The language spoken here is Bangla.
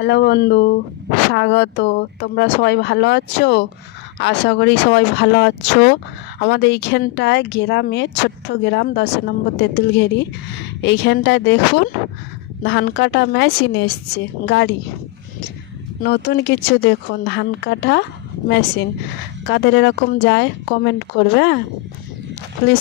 হ্যালো বন্ধু, স্বাগত। তোমরা সবাই ভালো আছো? আশা করি সবাই ভালো আছো। আমাদের এইখানটায় গ্রামে, ছোট্ট গ্রাম 10 নম্বর তেঁতুলঘেরি, এইখানটায় দেখুন ধান কাটা মেশিন এসছে, গাড়ি। নতুন কিছু দেখুন, ধান কাটা মেশিন। কাদের এরকম যায় কমেন্ট করবে, হ্যাঁ প্লিজ।